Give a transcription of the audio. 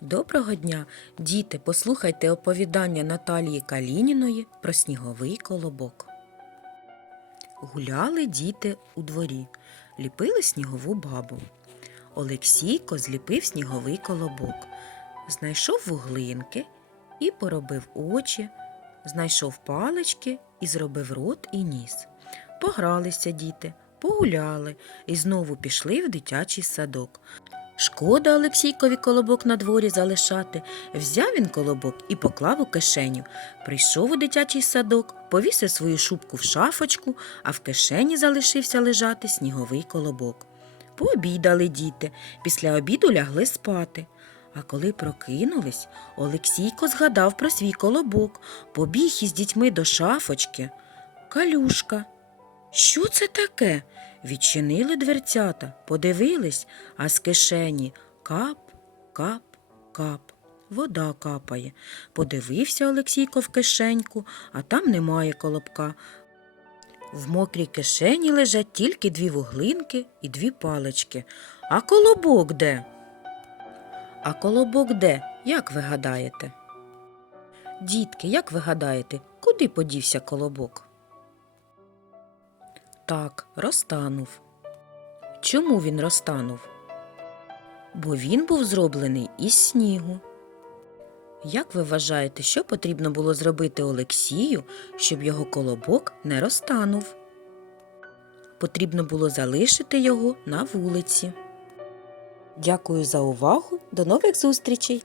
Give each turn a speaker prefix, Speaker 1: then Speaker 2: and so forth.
Speaker 1: Доброго дня, діти, послухайте оповідання Наталії Калініної про сніговий колобок. Гуляли діти у дворі, ліпили снігову бабу. Олексійко зліпив сніговий колобок, знайшов вуглинки і поробив очі, знайшов палички і зробив рот і ніс. Погралися діти, погуляли і знову пішли в дитячий садок. Шкода Олексійкові колобок на дворі залишати. Взяв він колобок і поклав у кишеню. Прийшов у дитячий садок, повісив свою шубку в шафочку, а в кишені залишився лежати сніговий колобок. Пообідали діти, після обіду лягли спати. А коли прокинулись, Олексійко згадав про свій колобок, побіг із дітьми до шафочки. Калюшка. Що це таке? Відчинили дверцята, подивились, а з кишені кап, кап, кап. Вода капає. Подивився Олексійко в кишеньку, а там немає колобка. В мокрій кишені лежать тільки дві вуглинки і дві палички. А колобок де? А колобок де? Як ви гадаєте? Дітки, як ви гадаєте, куди подівся колобок? Так, розтанув. Чому він розтанув? Бо він був зроблений із снігу. Як ви вважаєте, що потрібно було зробити Олексію, щоб його колобок не розтанув? Потрібно було залишити його на вулиці. Дякую за увагу. До нових зустрічей!